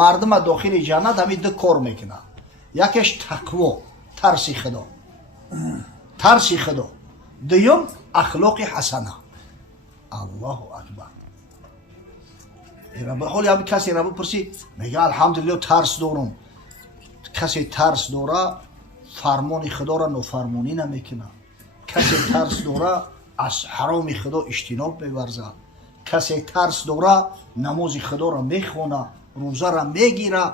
мардума дохили ҷаннат ҳамин ду кор мекунад. Якеш тақво, тарси худо. Тарси худо. Дуюм ахлоқи ҳасана. Аллоҳу акбар. ҳоли ҳами касе ра бипурсӣ, мега алҳамдулиллаҳ тарс дорам. Касе тарс дора, фармони худоро нофармонӣ намекунад. Касе тарс дора, аз ҳароми худо иҷтиноб меварзад. Касе тарс дора, намози худоро мехона, рӯзаро мегира.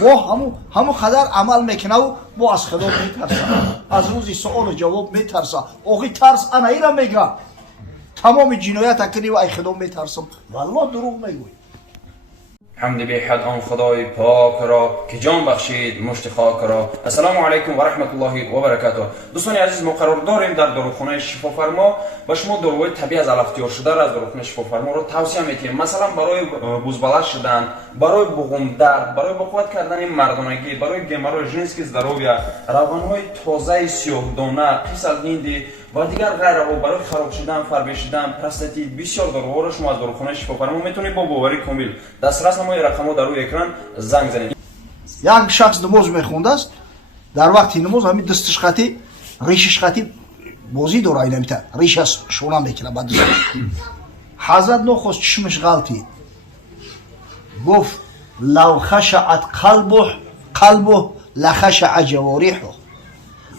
бо ҳамун қадар амал мекунаву бо аз худо метарса. Аз рӯзи суолу ҷавоб метарса. Охи тарс ана ира мега. тамоми ҷиноята кунӣ ва ай худо метарсам. валлоҳ дурӯғ мегӯй. حمد به حد آن خدای پاک را که جان بخشید مشت خاک را. السلام علیکم و رحمت الله و برکاته. دوستان عزیز، ما قرار داریم در داروخانه شفافرما و شما داروهای طبیعی از اختیار شده را از داروخانه شفافرما رو توصیه می‌کنیم. مثلا برای بزبله شدن، برای بغم درد، برای بقوت کردن مردانگی، برای گمرای ژنسکی здоровья، روانهای تازه سیاه‌دانه، قیس از هندی و دیگر غیره ها برای خراب شدن، فربه‌شدن، پروستات بسیار داروها را شما از داروخانه شفافرما میتونید با باوری کامل دسترس نمایید. رقم‌ها در روی اکران زنگ زنید. یک شخص نماز میخونده است، در وقت نماز همین دستش خطی، ریشش خطی بازی داره، اینا میتونه ریشش شونا میکنه بعد حضرت نخواست چشمش غلطید، گفت لو خشعت قلبه لخشع جوارحه.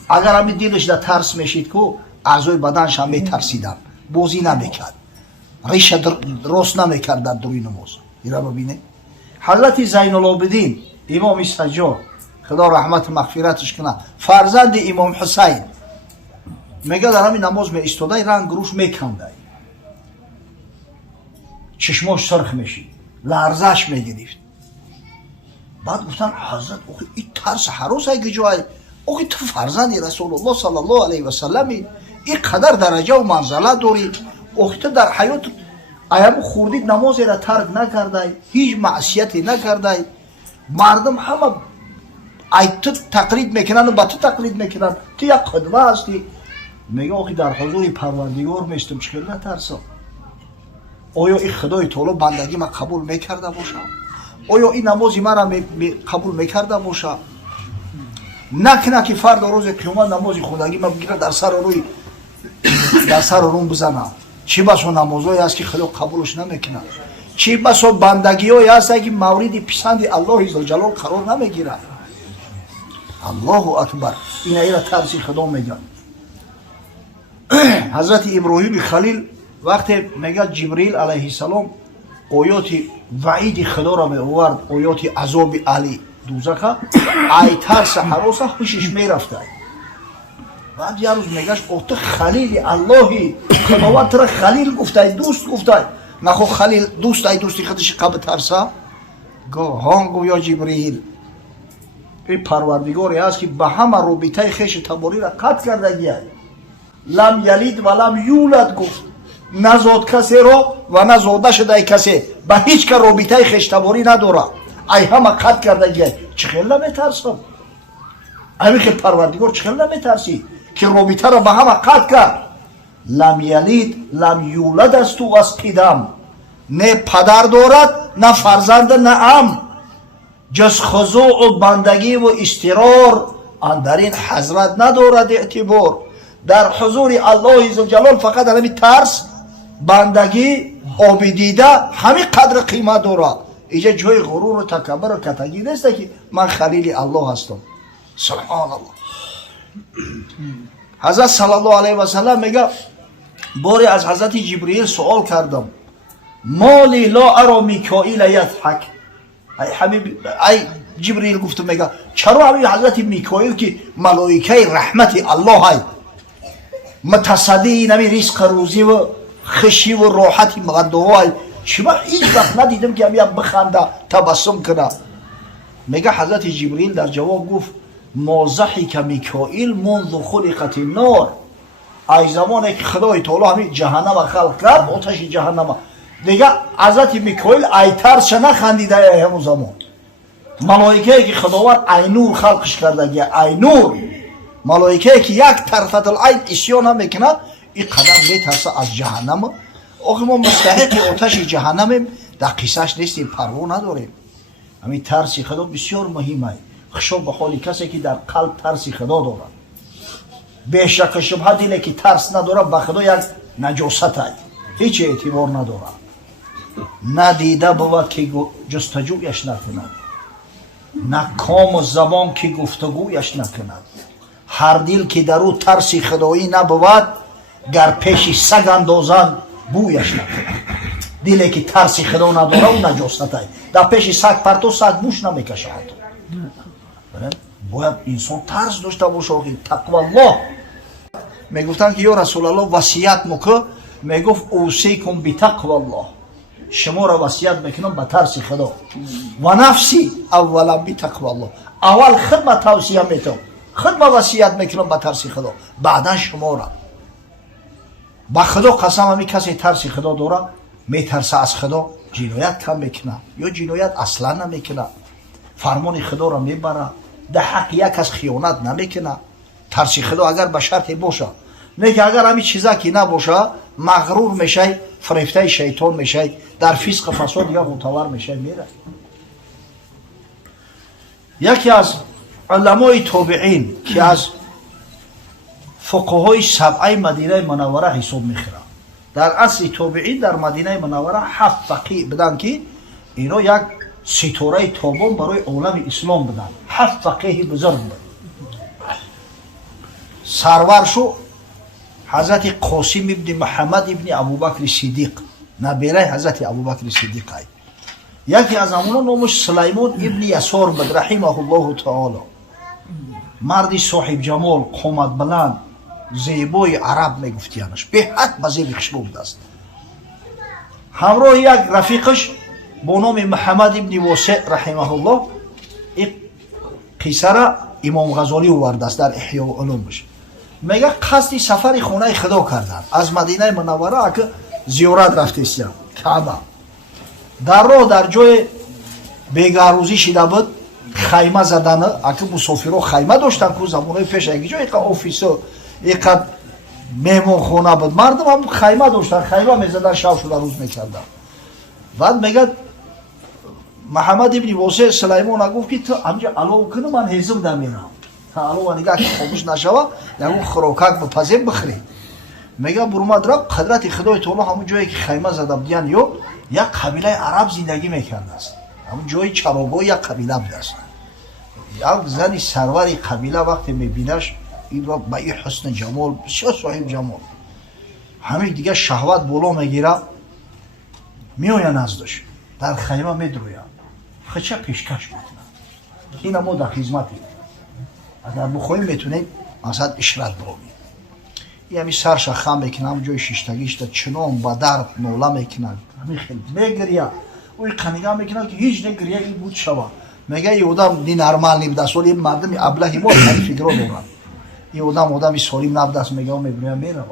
اگر همین دلش در ترس میشید که اعضای بدنش هم میترسیدن، بازی نمیکرد، ریش درست نمیکرد در دوی نماز. اینا ببینه حضرت زین العابدین امام سجاد خدا رحمت مغفرتش کنه، فرزند امام حسین، میگه در همین نماز می ایستاده رنگ روش میکنده، چشماش سرخ میشید، لرزش میگرفت. بعد گفتن حضرت اوخی این ترس هراس ای که جای اوخی تو فرزند رسول الله صلی الله علیه و سلم این قدر درجه و منزله داری، اوخی تو در حیات ایام خوردید نمازی را ترک نکردی، هیچ معصیتی نکردی، مردم همه ای تو تقلید میکنن و با تو تقلید میکنن، تو یک قدوه هستی. میگه آخی در حضور پروردگار میستم چکل نترسم. آیا این خدای تعالی بندگی ما قبول میکرده باشه؟ آیا این نمازی من را قبول میکرده باشه؟ نکنه که فرد روز قیامت نمازی خودگی ما بگیره در سر روم بزنم. چی بسا نمازهایی هست که خدا قبولش نمیکنه، چی بسا بندگی هایی هست که مورد پسند الله عزوجل قرار نمیگیره. الله اکبر. این ایره ترسی خدا میگن. حضرت ابراهیم خلیل وقتی میگه جبریل علیه السلام آیات وعید خدا را می آورد، آیات عذاب علی دوزخ، ای ترس حراس خوشش میرفته. بعد یه روز میگهش تو خلیل اللهی، خداوند تو را خلیل گفته، دوست گفته، نخو خلیل دوست ای دوستی خودش قبل ترسه؟ گو یا جبریل، این پروردگاری هست که به همه رابطه خویش تباری را قطع کرده گیه. لم یلید و لم یولد گفت، نزاد کسی را و نزاده شده کسی، به هیچ که رابطه خویش تباری نداره، ای همه قطع کرده گیه. چخیل نمیترسم؟ امی که پروردگار چخیل نمیترسی که رابطه را به همه قطع کرد؟ لم یلید لم یولد است و از قدم، نه پدر دارد نه فرزند نه ام، جز خضوع و بندگی و استقرار اندر این حضرت ندارد اعتبار. در حضور الله عزوجل فقط همین ترس، بندگی، عابدیده همین قدر قیمت دارد. اینجا جای غرور و تکبر و کتگی نیست که من خلیل الله هستم. سبحان الله. حضرت صلی الله علیه و سلم میگه باری از حضرت جبریل سوال کردم، مالی لا ارا میکائیل یضحک. ای حبیب، ای جبریل گفتم میگه چرا همین حضرت میکائیل که ملائکه رحمت الله های متصدی نمی رزق روزی و خشی و راحتی مغنده های، شما هیچ وقت ندیدم که همین بخنده تبسم کنه. میگه حضرت جبریل در جواب گفت ما ضحک میکائیل منذ خلقت النار. ای زمانی که خدای تعالی همین جهنم خلق کرد، آتش جهنم، دیگه حضرت میکائیل ای ترس نخندیده همون زمان. ملائکه که خداوند ای نور خلقش کرده، ای نور، ملائکه که یک طرفت العین اسیان نمیکنه، این قدر میترسه از جهنم. آخه ما مستحق آتش جهنمیم، در قصهش نیستیم، پروا نداریم. همین ترس خدا بسیار مهمه. خشوع به حال کسی که در قلب ترس خدا دارد. به شک شبهه دلی که ترس نداره به خدا یک نجاست است، هیچ اعتبار نداره. نه دیده بود که جستجویش نکند، نه کام و زبان که گفتگویش نکند. هر دل که در او ترس خدایی نبود، گر پیش سگ اندازند بویش نکند. دلی که ترس خدا نداره او نجاست است. در پیش سگ پرتو سگ بوش نمیکشد. باید انسان ترس داشته باشه. تقوی الله میگفتن که یا رسول الله وصیت مکن، میگفت اوصیکم بتقوی الله، شما را وصیت میکنم به ترس خدا. و نفسی اولا بتقوی الله، اول خود به توصیه میتونم، خود به وصیت میکنم به ترس خدا، بعدا شما را. با خدا قسم، همی کسی ترس خدا داره میترسه از خدا، جنایت کم میکنه یا جنایت اصلا نمیکنه، فرمان خدا را میبره، در حق یک از خیانت نمیکنه. ترس خدا اگر به شرط باشه، نه که اگر همین چیزا که نباشه مغرور میشه، فریفته شیطان میشه، در فسق فساد یا متور میشه میره. یکی از علمای تابعین که از فقهای سبعه مدینه منوره حساب میخوره، در اصل تابعین در مدینه منوره 7 فقیه بدن که اینا یک ستاره تابان برای عالم اسلام بدن. 7 فقیه بزرگ بدن. سرورشو حضرت قاسم ابن محمد ابن ابوبکر صدیق، نبیره حضرت ابوبکر صدیق ای. یکی از همونا نامش سلیمان ابن یسار بود رحمه الله تعالی. مردی صاحب جمال، قامت بلند، زیبای عرب میگفتیانش، به حد بزیر خشبو بود است. همراه یک رفیقش با نام محمد ابن واسع رحمه الله، این قصه را امام غزالی آورده است در احیاء علومش. میگه قصد سفر خانه خدا کردن، از مدینه منوره که زیارت رفتیستیم کعبه. در راه در جای بیگاروزی شده بود، خیمه زدن، اگه مسافرها خیمه داشتن که زمانه پیش یک جای آفیس و یک مهمان خانه بود، مردم هم خیمه داشتن، خیمه میزدن، شب شده روز میکردن. بعد میگه محمد ابن واسع سلیمان گفت که تو همجا علاو کنه، من هیزم دمیرم تا علاو نگاه که خاموش نشوه، یعنی خوراکک بپزیم بخری. میگه برمد رفت، قدرت خدای تعالی همون جایی که خیمه زده بودن یا یک قبیله عرب زندگی میکرده است، همون جای چراگاه یک قبیله بود است. یک زنی سروری قبیله وقتی میبینش این را با این حسن جمال، بسیار صاحب جمال، همین دیگه شهوت بالا میگیره، میآید نزدش، در خیمه میدروید، خچه پیشکش میکنه، این ما در خدمتی، اگر بخواهیم میتونیم مثلا اشرت برویم. این همی سرش خم میکنه، همون جای شیشتگیش در چنان با درد نوله میکنه، همین خیلی میگریه، اوی قنیگه میکنه که هیچ نگریه این بود شوه. میگه این آدم دی نرمال نبوده است، ولی این مردم ابلهی ما خیلی فکر دارن، این آدمی سالم نبوده است. میگه میبره میره.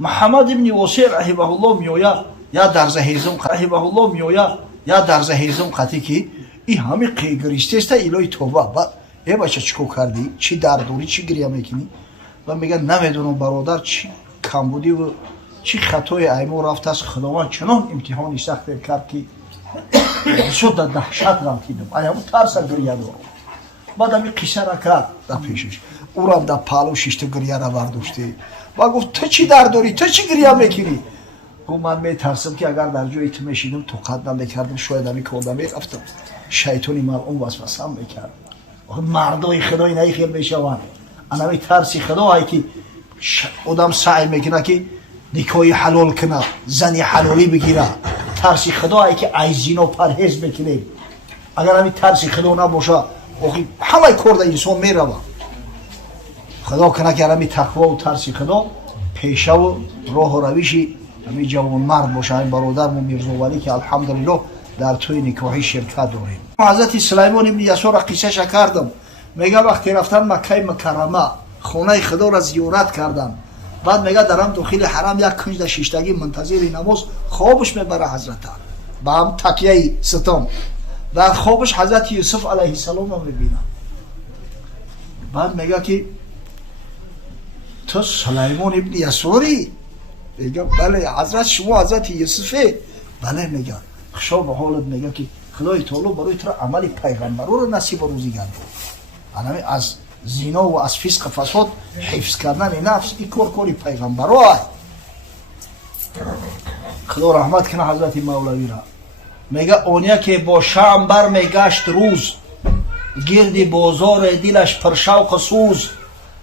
محمد ابن واسع رحمه الله میآید یا در زهیزم رحمه الله میآید یا در زهیزم قطعی که این همه قیگریسته است، الهی توبه. بعد ای بچه چیکار کردی؟ چی درد داری؟ چی گریه میکنی؟ و میگه نمیدونم برادر چی کمبودی و چی خطای ایمو رفت است، خداوند چنان امتحانی سخت کرد که شد در دهشت رفتیدم، ایمو ترس گریه دارم. بعد همی قصه را کرد در پیشش، او را در پالو شیشت گریه را برداشته و گفت تو چی درد داری؟ تو چی گریه میکنی؟ گفت من میترسم که اگر در جای تو میشیدم تو قدم میکردم، شاید همی کردم میرفتم، شیطانی ملعون وسوسه میکرد. مردای خدای نه خیل میشوند، انا می ترسی خدایی که آدم سعی میکنه که نکاح حلال کنه، زنی حلالی بگیره، ترسی خدایی که از زنا پرهیز میکنه. اگر همی ترسی خدا نباشه همه کار انسان میره. خدا کنه که همی تقوا و ترسی خدا پیشه و راه و رویشی همی جوان مرد باشه. این برادرمون میرزا ولی که الحمدلله در توی نکاحی شرکت داریم. حضرت سلیمان ابن یسار قصه کردم، میگه وقتی رفتن مکه مکرمه خانه خدا را زیارت کردن، بعد میگه درم داخل حرم یک کنج در شیشتگی منتظر نماز خوابش میبره حضرت با هم تکیه ستم، در خوابش حضرت یوسف علیه السلام رو میبینه. بعد میگه که تو سلیمان ابن یساری؟ میگه بله حضرت شما حضرت یوسفه؟ بله. میگه خشا به حالت، میگه که خدای تعالی برای تو عمل پیغمبر رو نصیب روزی گردون. انمی از زنا و از فسق فساد حفظ کردن نفس این کاری پیغمبر رو خدا رحمت کنه حضرت مولوی را. میگه اونیا که با شمع بر میگشت روز، گرد بازار دلش پر شوق و سوز.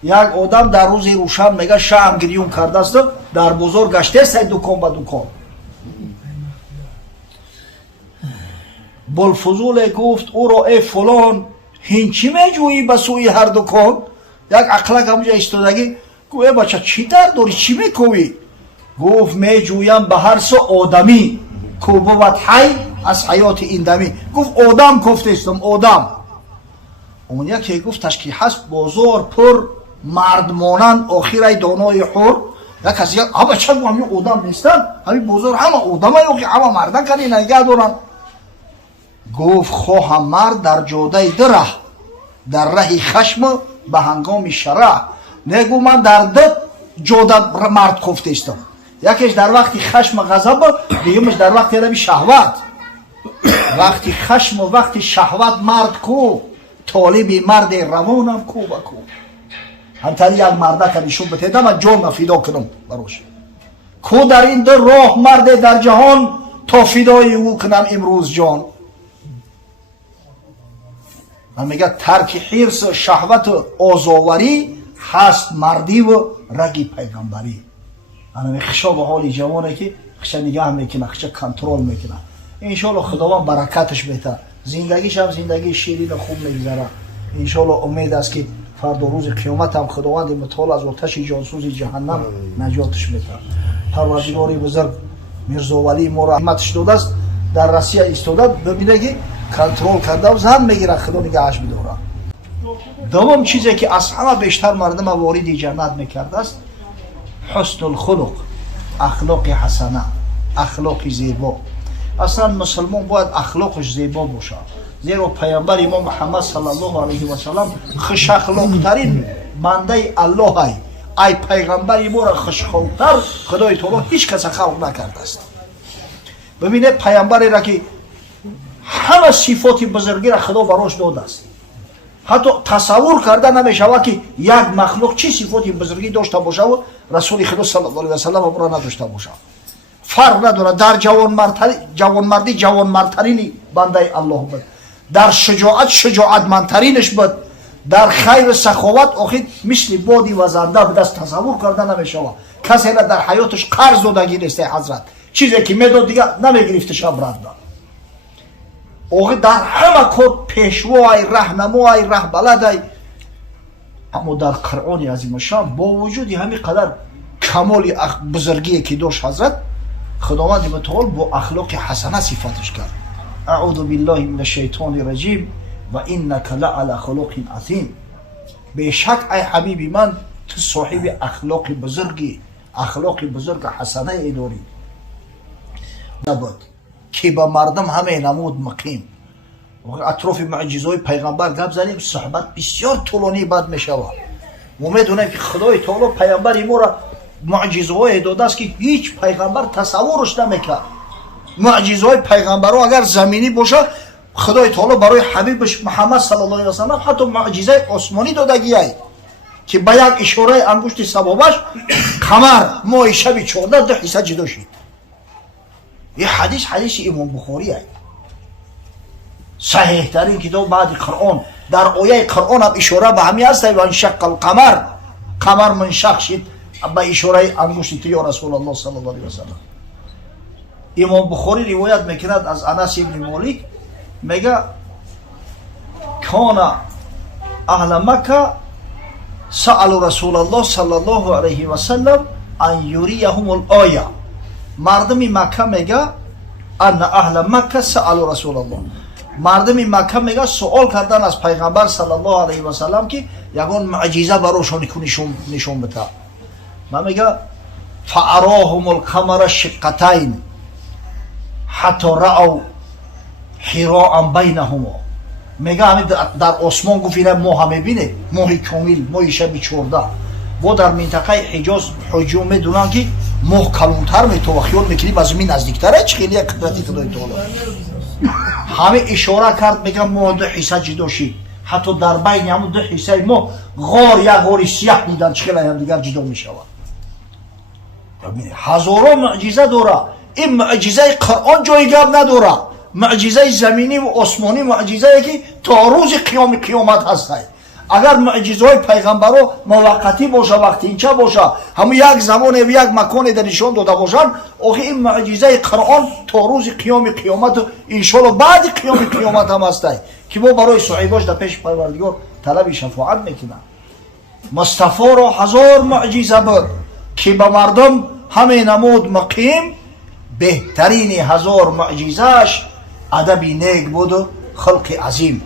یک آدم در روز روشن میگه شمع گریون کرده است، در بازار گشته است دکان به دکان. بوالفضول گفت او را ای فلان هینچی میجویی به سوی هر دکان؟ یک اقلک همونجا ایستادگی گفت ای بچه چی در داری چی میکوی؟ گفت میجویم به هر سو آدمی کو بود حی از حیات این دمی. گفت آدم گفتستم آدم. اون یکی گفتش که هست بازار پر مرد مانند آخر ای دانای حر. یک کسی یک اما چه همین آدم نیستن؟ همین بازار همه آدم های همه مردن کنی نگه دارن. گفت خواهم مرد در جاده دره، در ره خشم به هنگام شرع. نگو من در دو جاده مرد گفتستم، یکیش در وقتی خشم غضب، دیگه‌اش در وقتی ربی شهوت. وقتی خشم و وقتی شهوت مرد کو، طالب مرد روانم کو با کو. همتنی یک مرده که نشون بتیدم من جان فدا کنم براش. کو در این دو راه مرد در جهان، تا فدای او کنم امروز جان. من میگه ترک حرص شهوت و آزاوری هست مردی و رگی پیغمبری. انا خشا به حال جوانه که خشا نگاه میکنه، خشا کنترل میکنه. انشالله خداوند برکتش بهتر، زندگیش هم زندگی شیرین و خوب میگذره. انشالله امید است که فردا روز قیامت هم خداوند متعال از آتش جانسوز جهنم نجاتش بده. پروردگار بزرگ میرزا ولی ما را رحمتش داده است، در روسیه ایستاده ببینه که کنترل کرده و زن میگیره، خدا نگهش بداره. دوم چیزی که از همه بیشتر مردم وارد جنت میکرده است حسن الخلق، اخلاق حسنه، اخلاق زیبا. اصلا مسلمان باید اخلاقش زیبا باشه، زیرا پیامبر ما محمد صلی الله علیه و سلم خوش اخلاق ترین بنده الله ای. ای پیغمبر ما را خوش اخلاق‌تر خدای تعالی هیچ کس خلق نکرده است. ببینه پیامبری را که همه صفات بزرگی را خدا براش داده است، حتی تصور کرده نمیشود که یک مخلوق چی صفات بزرگی داشته باشه و رسول خدا صلی الله علیه و سلم او را نداشته باشه. فرق نداره، در جوانمردی بنده الله بود، در شجاعت منترینش بود، در خیر سخاوت آخر مثل بادی وزنده به دست تصور کرده نمیشود. کسی را در حیاتش قرض دادگی نیست حضرت، چیزی که میداد دیگه نمیگرفت شب رد. آخر در همه کار پیشوای رهنمای رهبلدای. اما در قرآن عظیم شان با وجود همین قدر کمال بزرگی که داشت حضرت، خداوند متعال با اخلاق حسنه صفاتش کرد. اعوذ بالله من الشیطان الرجیم و انک لعلی خلق عظیم. بیشک ای حبیبی من تو صاحب اخلاق بزرگی، اخلاق بزرگ حسنه ای داری. نبود که با مردم همه نمود مقیم. اطراف معجزهای پیغمبر گپ زنیم، صحبت بسیار طولانی بعد میشود. و میدونیم که خدای تعالی پیغمبر ما را معجزه‌های داده است که هیچ پیغمبر تصورش نمیکرد. معجزه‌های پیغمبرها اگر زمینی باشه، خدای تعالی برای حبیبش محمد صلی الله علیه و سلم حتی معجزه آسمانی دادگیه که با یک اشاره انگشت سبابش قمر ماه شب 14 حصه جدا شد. این حدیث امام بخاری است، صحیح ترین کتاب بعد قرآن. در آیه قرآن هم اشاره به همین است و انشق القمر، قمر منشق شد به اشاره انگشت یا رسول الله صلی الله علیه و سلم. امام بخاری روایت میکند از انس ابن مالک، میگه کان اهل مکه سأل رسول الله صلی الله علیه و سلم ان یریهم الآیه. مردم مکه میگه ان اهل مکه سأل رسول الله، مردم مکه میگه سوال کردن از پیغمبر صلی الله علیه و سلم که یگان معجزه براشون نشون بده. من میگه فاراهم القمر شقتین حتی رأوا حراء بینهما. میگه همین در آسمان گفت اینه ماه هم میبینه، ماه کامل، ماه شب 14. و در منطقه حجاز حجوم میدونن که ماه کلونتر میتونه، خیال میکنی به زمین نزدیکتره. چه خیلی قدرتی خدای تعالی. همه اشاره کرد میگم ما 2 حصه جدا شیم، حتی در بین همون 2 حصه ما غار یک غار سیاه بودن چخیل هم دیگر جدا میشود. هزاران معجزه داره. این معجزه قرآن جایگاه نداره. معجزه زمینی و آسمانی معجزه که تا روز قیامت هست. اگر معجزه های پیغمبرها موقتی باشه، وقتی اینچه باشه، همون یک زمان و یک مکان در نشان داده باشن، آخه این معجزه قرآن تا روز قیامت و انشالله بعد قیامت هم هست که ما برای صحیباش در پیش پروردگار طلب شفاعت میکنن. مصطفی را 1000 معجزه بود که به مردم همه نمود مقیم، بهترین 1000 معجزهش ادب نیک بود و خلق عظیم.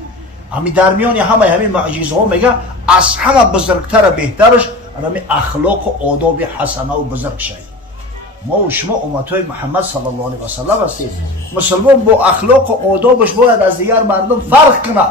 همین در میان همه معجزه ها میگه از همه بزرگتر و بهترش همین اخلاق و آداب حسنه و بزرگ شد. ما و شما امتای محمد صلی الله علیه و سلم هستیم. مسلمان با اخلاق و آدابش باید از دیگر مردم فرق کنه.